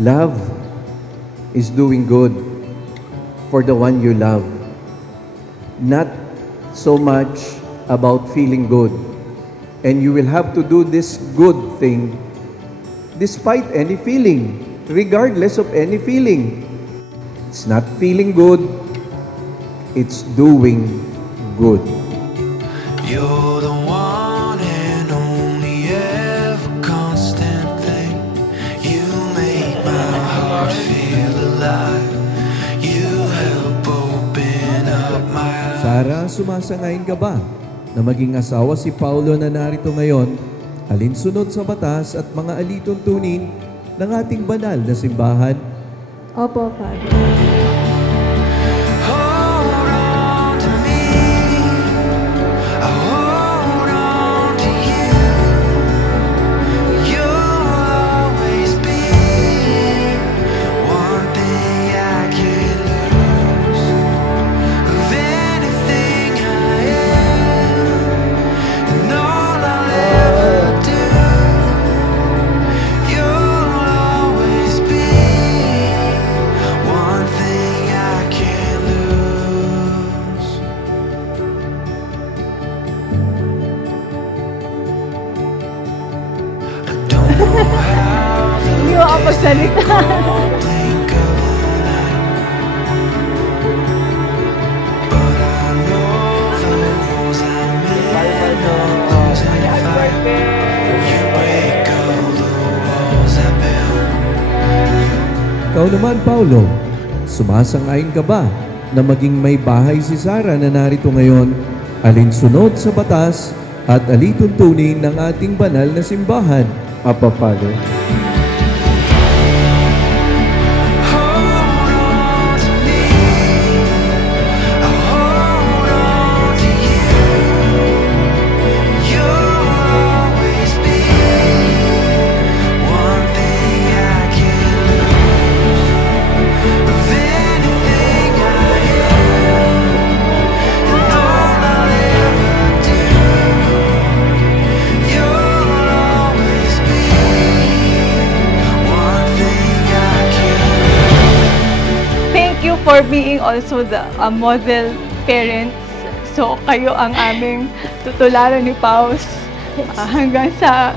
Love is doing good for the one you love. Not so much about feeling good. And you will have to do this good thing despite any feeling, regardless of any feeling. It's not feeling good, it's doing good. You're the one and only ever constant thing. You make my heart feel alive. You help open up my eyes. Sarah, sumasangayon ka ba na maging asawa si Paulo na narito ngayon, alinsunod sa batas at mga alituntunin ng ating banal na simbahan? Opo, Father. Hold on to me. I hold on to you. You'll always be one thing I can't lose. Of anything I am and all I'll ever do, you'll always be one thing I can't lose. I don't know how the Hindi ako pagsalita. blink of an eye, but I know the rules I'm in, not losing a fight. You break all the walls I built. Ikaw naman, Paulo, sumasang-ayon ka ba na maging may bahay si Sarah na narito ngayon, alinsunod sa batas at alituntunin ng ating banal na simbahan? Apa, Father. Hold on to me. I hold on to you. You'll always be one thing I can't lose. Of anything I am and all I'll ever do, you'll always be one thing I can't lose. Thank you for being also the model parents. So, kayo ang aming tutularan ni Paus hanggang sa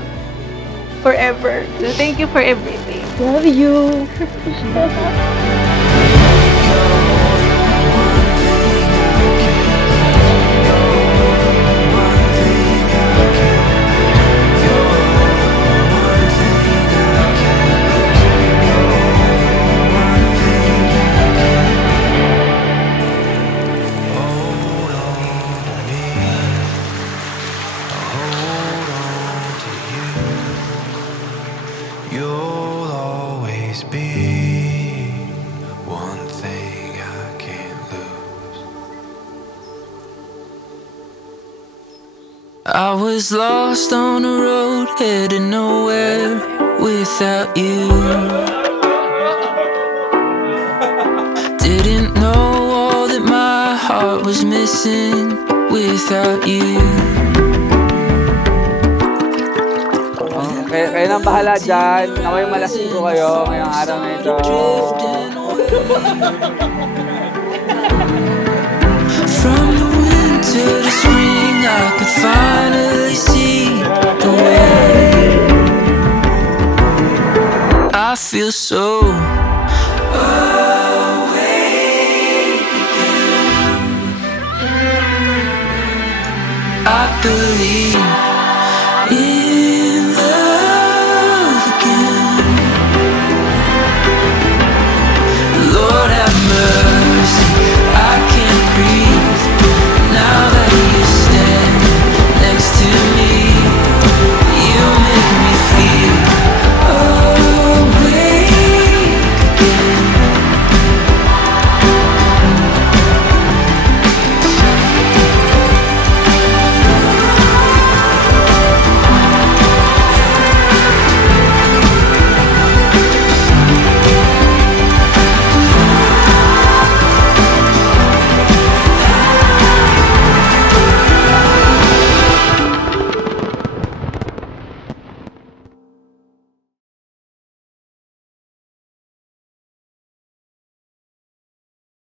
forever. So, thank you for everything. Love you. You'll always be one thing I can't lose. I was lost on a road headed nowhere without you. Didn't know all that my heart was missing without you. Kayo nang bahala dyan. Naway malasing ko kayo ngayong araw na ito. From the winter to spring, I could finally see the way. I feel so